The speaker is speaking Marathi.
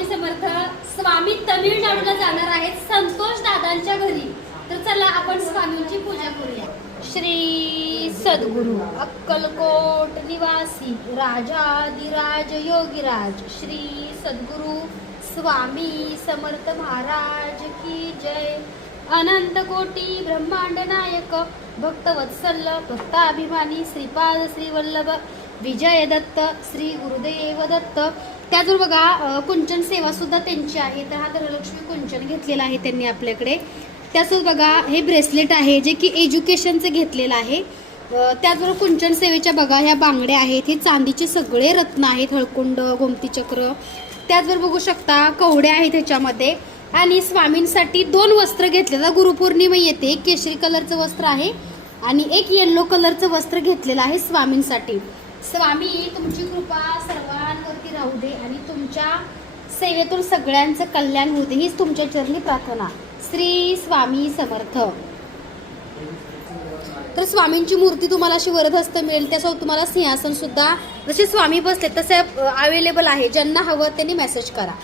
स्वामी समर्थ. स्वामी तमिळनाडूला जाणार आहेत संतोष दादांच्या घरी. तर चला आपण स्वामींची पूजा करूया. श्री सद्गुरु अक्कलकोट निवासी राजाधिराज योगीराज श्री सद्गुरु स्वामी समर्थ महाराज की जय. अनंत कोटी ब्रह्मांड नायक भक्तवत्सल भक्ताभिमानी श्रीपाद श्री वल्लभ विजय दत्त श्री गुरुदेव दत्त. त्याचबरोबर बघा कुंचन सेवा सुद्धा त्यांची आहे. तर हा धनलक्ष्मी कुंचन घेतलेला आहे त्यांनी आपल्याकडे. त्यासोबत बघा हे ब्रेसलेट आहे जे की एज्युकेशनचं घेतलेलं आहे. त्याचबरोबर कुंचन सेवेच्या बघा ह्या बांगड्या आहेत. हे चांदीचे सगळे रत्न आहेत, हळकुंड गोमती चक्र. त्याचबरोबर बघू शकता कवड्या आहेत ह्याच्यामध्ये. आणि स्वामींसाठी 2 वस्त्र घेतलेलं. गुरुपौर्णिमा येते. एक केशरी कलरचं वस्त्र आहे आणि एक येल्लो कलरचं वस्त्र घेतलेलं आहे स्वामींसाठी. स्वामी तुमची कृपा सर्वांवरती राहू दे आणि तुमच्या सेवेतून सगळ्यांचं कल्याण होऊ दे हीच तुमच्या चरणी प्रार्थना. श्री स्वामी समर्थ. तर स्वामींची मूर्ती तुम्हाला अशी वरदहस्त मिळेल. त्यासोबत तुम्हाला सिंहासन सुद्धा जसे स्वामी बसले तसे अवेलेबल आहे. ज्यांना हवं त्यांनी मेसेज करा.